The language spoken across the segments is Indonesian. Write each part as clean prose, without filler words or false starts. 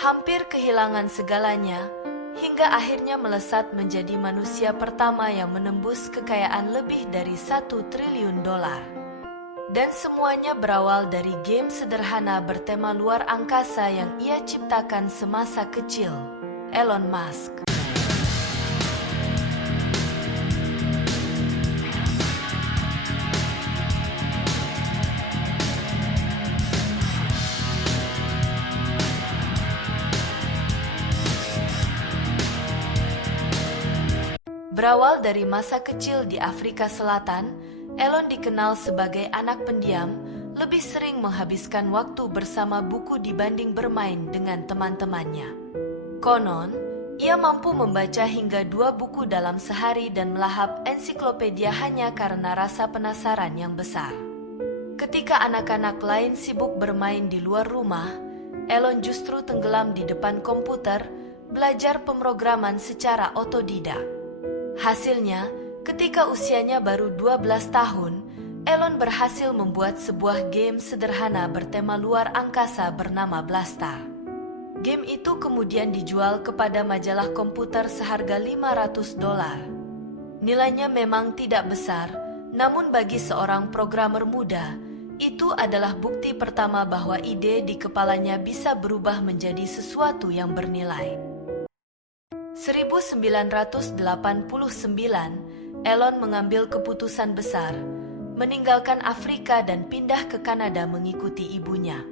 Hampir kehilangan segalanya, hingga akhirnya melesat menjadi manusia pertama yang menembus kekayaan lebih dari 1 triliun dolar. Dan semuanya berawal dari game sederhana bertema luar angkasa yang ia ciptakan semasa kecil, Elon Musk. Berawal dari masa kecil di Afrika Selatan, Elon dikenal sebagai anak pendiam, lebih sering menghabiskan waktu bersama buku dibanding bermain dengan teman-temannya. Konon, ia mampu membaca hingga 2 buku dalam sehari dan melahap ensiklopedia hanya karena rasa penasaran yang besar. Ketika anak-anak lain sibuk bermain di luar rumah, Elon justru tenggelam di depan komputer, belajar pemrograman secara otodidak. Hasilnya, ketika usianya baru 12 tahun, Elon berhasil membuat sebuah game sederhana bertema luar angkasa bernama Blastar. Game itu kemudian dijual kepada majalah komputer seharga $500. Nilainya memang tidak besar, namun bagi seorang programmer muda, itu adalah bukti pertama bahwa ide di kepalanya bisa berubah menjadi sesuatu yang bernilai. 1989, Elon mengambil keputusan besar, meninggalkan Afrika dan pindah ke Kanada mengikuti ibunya.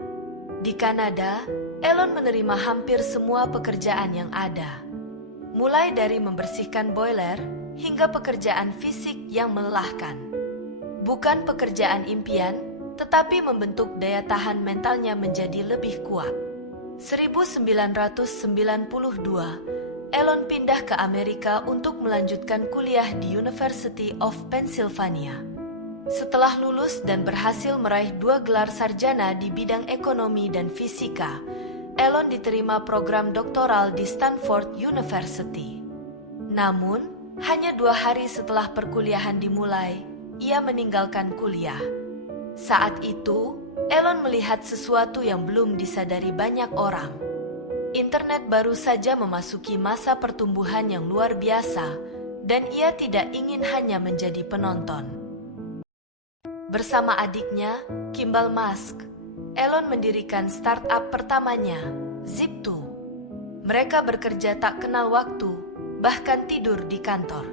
Di Kanada, Elon menerima hampir semua pekerjaan yang ada, mulai dari membersihkan boiler hingga pekerjaan fisik yang melelahkan. Bukan pekerjaan impian, tetapi membentuk daya tahan mentalnya menjadi lebih kuat. 1992, Elon pindah ke Amerika untuk melanjutkan kuliah di University of Pennsylvania. Setelah lulus dan berhasil meraih 2 gelar sarjana di bidang ekonomi dan fisika, Elon diterima program doktoral di Stanford University. Namun, hanya 2 hari setelah perkuliahan dimulai, ia meninggalkan kuliah. Saat itu, Elon melihat sesuatu yang belum disadari banyak orang. Internet baru saja memasuki masa pertumbuhan yang luar biasa, dan ia tidak ingin hanya menjadi penonton. Bersama adiknya, Kimball Musk, Elon mendirikan startup pertamanya, Zip2. Mereka bekerja tak kenal waktu, bahkan tidur di kantor.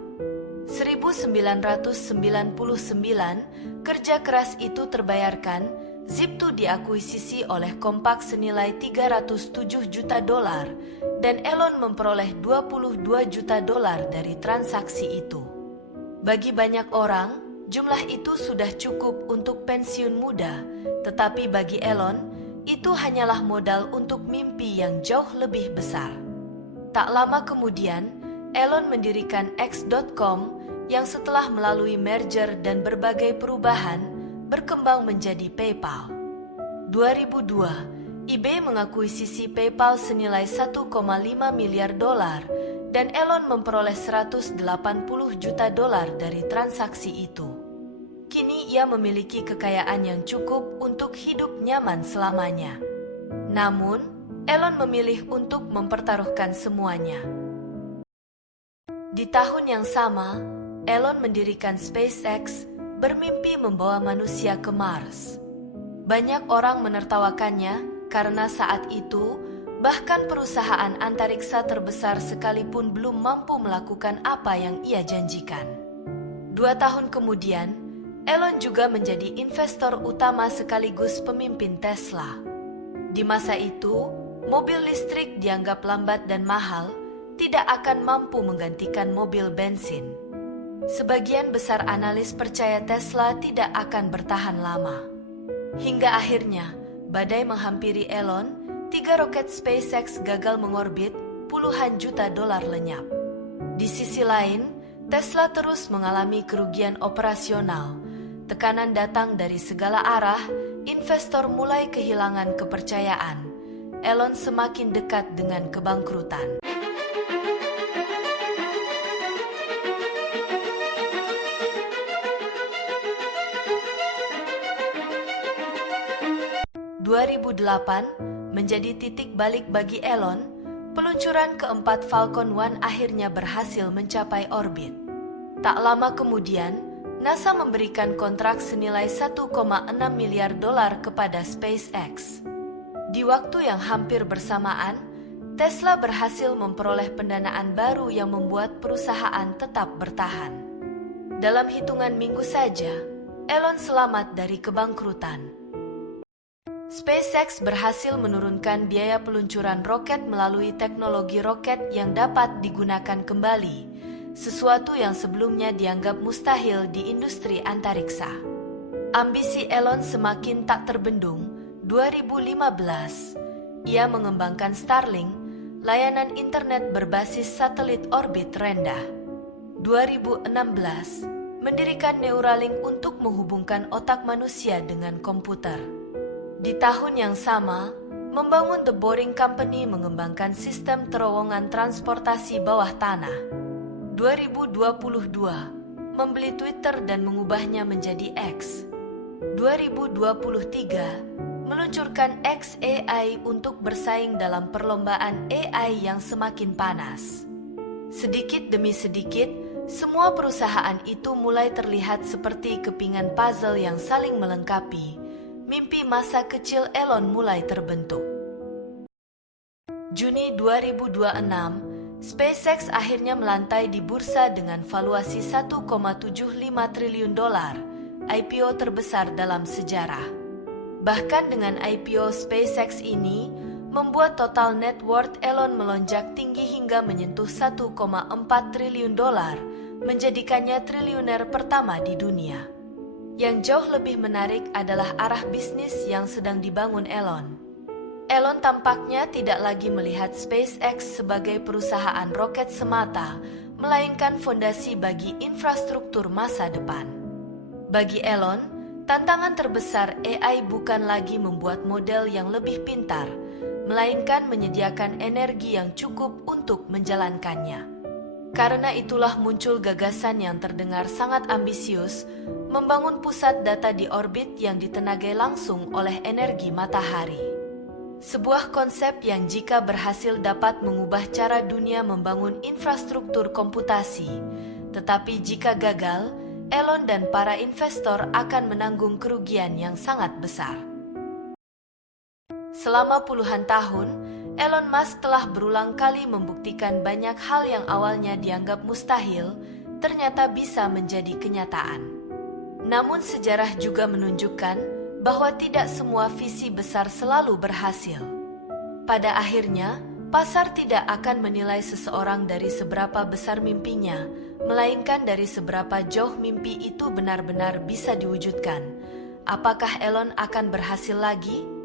1999, kerja keras itu terbayarkan. Zip2 diakuisisi oleh Compaq senilai $307 juta dan Elon memperoleh $22 juta dari transaksi itu. Bagi banyak orang, jumlah itu sudah cukup untuk pensiun muda, tetapi bagi Elon, itu hanyalah modal untuk mimpi yang jauh lebih besar. Tak lama kemudian, Elon mendirikan X.com yang setelah melalui merger dan berbagai perubahan, berkembang menjadi PayPal. 2002, eBay mengakuisisi PayPal senilai $1,5 miliar dan Elon memperoleh $180 juta dari transaksi itu. Kini ia memiliki kekayaan yang cukup untuk hidup nyaman selamanya. Namun, Elon memilih untuk mempertaruhkan semuanya. Di tahun yang sama, Elon mendirikan SpaceX, bermimpi membawa manusia ke Mars. Banyak orang menertawakannya karena saat itu, bahkan perusahaan antariksa terbesar sekalipun belum mampu melakukan apa yang ia janjikan. 2 tahun kemudian, Elon juga menjadi investor utama sekaligus pemimpin Tesla. Di masa itu, mobil listrik dianggap lambat dan mahal, tidak akan mampu menggantikan mobil bensin. Sebagian besar analis percaya Tesla tidak akan bertahan lama. Hingga akhirnya, badai menghampiri Elon, 3 roket SpaceX gagal mengorbit, puluhan juta dolar lenyap. Di sisi lain, Tesla terus mengalami kerugian operasional. Tekanan datang dari segala arah, investor mulai kehilangan kepercayaan. Elon semakin dekat dengan kebangkrutan. 2008, menjadi titik balik bagi Elon, peluncuran keempat Falcon 1 akhirnya berhasil mencapai orbit. Tak lama kemudian, NASA memberikan kontrak senilai 1,6 miliar dolar kepada SpaceX. Di waktu yang hampir bersamaan, Tesla berhasil memperoleh pendanaan baru yang membuat perusahaan tetap bertahan. Dalam hitungan minggu saja, Elon selamat dari kebangkrutan. SpaceX berhasil menurunkan biaya peluncuran roket melalui teknologi roket yang dapat digunakan kembali, sesuatu yang sebelumnya dianggap mustahil di industri antariksa. Ambisi Elon semakin tak terbendung. 2015, ia mengembangkan Starlink, layanan internet berbasis satelit orbit rendah. 2016, mendirikan Neuralink untuk menghubungkan otak manusia dengan komputer. Di tahun yang sama, membangun The Boring Company mengembangkan sistem terowongan transportasi bawah tanah. 2022, membeli Twitter dan mengubahnya menjadi X. 2023, meluncurkan xAI untuk bersaing dalam perlombaan AI yang semakin panas. Sedikit demi sedikit, semua perusahaan itu mulai terlihat seperti kepingan puzzle yang saling melengkapi. Mimpi masa kecil Elon mulai terbentuk. Juni 2026, SpaceX akhirnya melantai di bursa dengan valuasi 1,75 triliun dolar, IPO terbesar dalam sejarah. Bahkan dengan IPO SpaceX ini, membuat total net worth Elon melonjak tinggi hingga menyentuh 1,4 triliun dolar, menjadikannya triliuner pertama di dunia. Yang jauh lebih menarik adalah arah bisnis yang sedang dibangun Elon. Elon tampaknya tidak lagi melihat SpaceX sebagai perusahaan roket semata, melainkan fondasi bagi infrastruktur masa depan. Bagi Elon, tantangan terbesar AI bukan lagi membuat model yang lebih pintar, melainkan menyediakan energi yang cukup untuk menjalankannya. Karena itulah muncul gagasan yang terdengar sangat ambisius, membangun pusat data di orbit yang ditenagai langsung oleh energi matahari. Sebuah konsep yang jika berhasil dapat mengubah cara dunia membangun infrastruktur komputasi, tetapi jika gagal, Elon dan para investor akan menanggung kerugian yang sangat besar. Selama puluhan tahun, Elon Musk telah berulang kali membuktikan banyak hal yang awalnya dianggap mustahil, ternyata bisa menjadi kenyataan. Namun sejarah juga menunjukkan bahwa tidak semua visi besar selalu berhasil. Pada akhirnya, pasar tidak akan menilai seseorang dari seberapa besar mimpinya, melainkan dari seberapa jauh mimpi itu benar-benar bisa diwujudkan. Apakah Elon akan berhasil lagi?